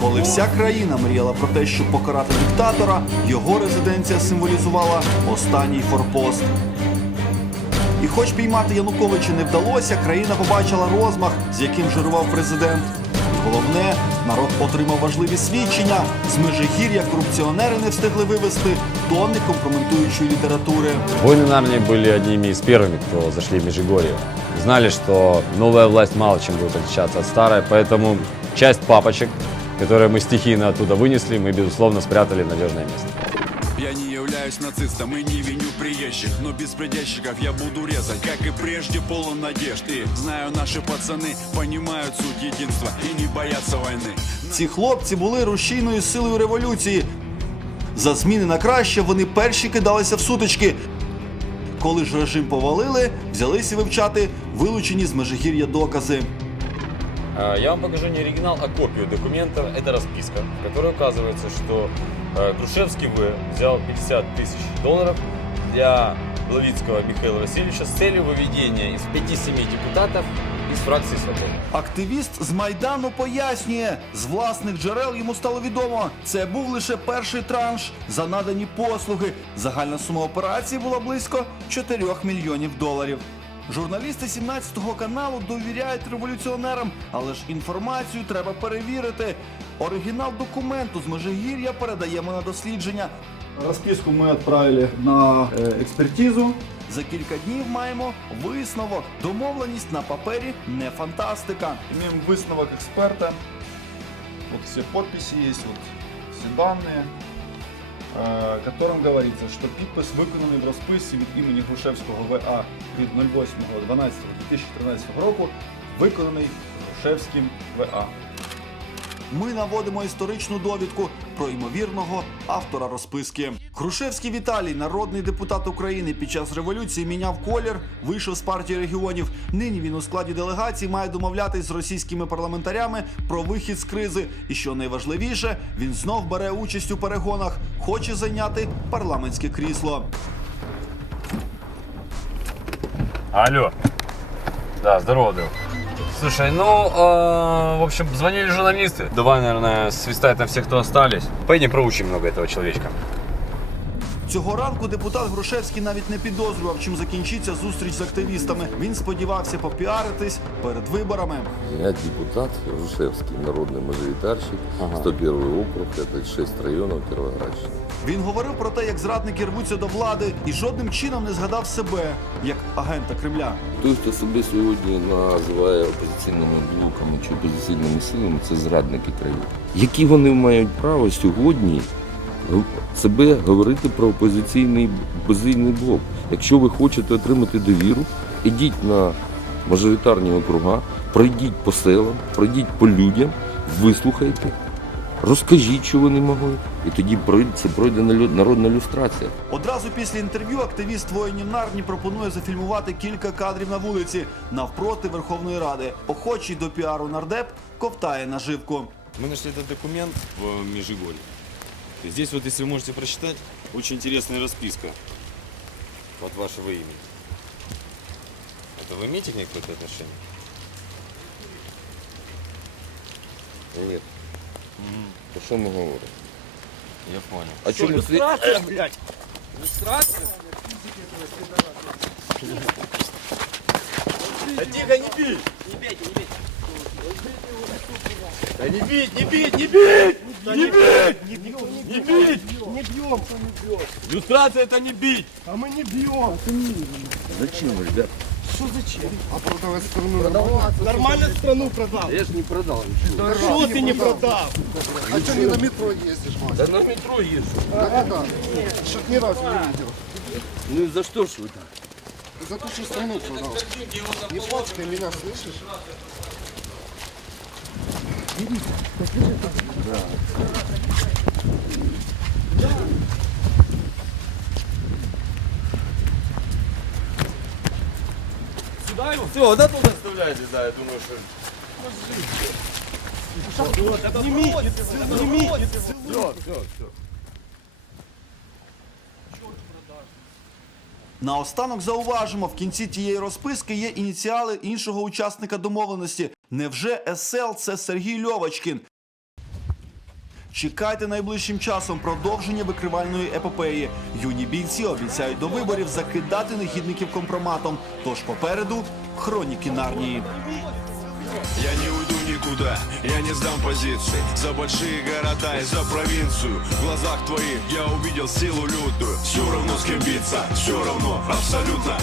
Коли вся країна мріяла про те, щоб покарати диктатора, його резиденція символізувала останній форпост. І хоч піймати Януковича не вдалося, країна побачила розмах, з яким жирував президент. І головне, народ отримав важливі свідчення. З межигір'я корупціонери не встигли вивезти тонни компрометуючої літератури. Войны Нарнии были одними из первыми, кто зашли в Межигорье. Знали, что новая власть мало чем будет отличаться от старой, поэтому часть папочек, которые мы стихийно оттуда вынесли, мы, безусловно, спрятали в надежное место. Я не являюсь нацистом и не виню приезжих Но без предельщиков я буду резать Как и прежде полон надежд И знаю наши пацаны понимают суть единства И не боятся войны Ці хлопці були рушійною силою революції. За зміни на краще вони перші кидалися в сутички. Коли ж режим повалили, взялися вивчати вилучені з межигір'я докази. А, Я вам покажу не оригинал, а копию документа. Это расписка, в которой указывается, что э, Грушевский В взял 50 тысяч долларов для Блавицкого Михаила Васильевича с целью выведения из 5-7 депутатов из фракции «Свобода». Активіст з Майдану пояснює, з власних джерел йому стало відомо, це був лише перший транш за надані послуги. Загальна сума операції була близько 4 мільйонів доларів. Журналісти 17-го каналу довіряють революціонерам, але ж інформацію треба перевірити. Оригінал документу з Межигір'я передаємо на дослідження. Розписку ми відправили на е, експертизу. За кілька днів маємо висновок. Домовленість на папері не фантастика. Имеем высновок эксперта. Вот все подписи есть, вот все данные, э, в котором говорится, что підпис виконаний в розписці від імені Грушевського ВА від 08.12.2013 року, виконаний Грушевським ВА. Ми наводимо історичну довідку про ймовірного автора розписки. Грушевський Віталій, народний депутат України, під час революції міняв колір, вийшов з партії регіонів. Нині він у складі делегації має домовлятись з російськими парламентарями про вихід з кризи. І що найважливіше, він знов бере участь у перегонах, хоче зайняти парламентське крісло. Алло. Да, здорово, Дэл. Слушай, ну, э, в общем, звонили журналисты. Давай, наверное, свистать на всех, кто остались. Пойдем проучим много этого человечка. Цього ранку депутат Грушевський навіть не підозрював, чим закінчиться зустріч з активістами. Він сподівався попіаритись перед виборами. Я депутат Рушевский, народный мажоритарщик, 101 округ, это 6 районов Кировоградщины. Він говорив про те, як зрадники рвуться до влади, і жодним чином не згадав себе як агента Кремля. Той, хто себе сьогодні називає опозиційними блоками чи опозиційними силами, це зрадники країни. Які вони мають право сьогодні г- Себе говорити про опозиційний, опозиційний блок? Якщо ви хочете отримати довіру, ідіть на мажоритарні округа, пройдіть по селам, пройдіть по людям, вислухайте, розкажіть, що вони могли, і тоді це пройде народна люстрація. Одразу після інтерв'ю активіст воїнів Нарні пропонує зафільмувати кілька кадрів на вулиці навпроти Верховної Ради. Охочий до піару нардеп ковтає наживку. Мы нашли этот документ в Межигорье. Здесь вот, если вы можете прочитать, очень интересная расписка от вашего имени. Это вы имеете к ней какое-то отношение? Олег, про що ми говоримо? Я понял. А чому да не бить, не бить, не бить! Не, бить! Не бьем, не, бить! Не бьем, кто не бьет. Иллюстрация это не бить! А мы не бьем! Ты не зачем, ребят? Что зачем? А продал страну Продал. Нормально страну продал. Я же не продал. Что ты не продал? А что не на метро ездишь, Макс? Да на метро езжу. Да, да. Чтоб ни разу не видел. Ну и за что ж вы так? За то, что страну продал. Не фоткай меня, слышишь? Все, да это он оставляете, да, я думаю, что... Наостанок зауважимо, в кінці тієї розписки є ініціали іншого учасника домовленості. Невже СЛ це Сергій Льовочкін? Чекайте найближчим часом продовження викривальної епопеї. Юні бійці обіцяють до виборів закидати негідників компроматом. Тож попереду хроніки Нарнії. Я никуда, я не сдам позиции За большие города и за провинцию. В глазах твоих я увидел силу лютую. Все равно с кем биться, все равно, абсолютно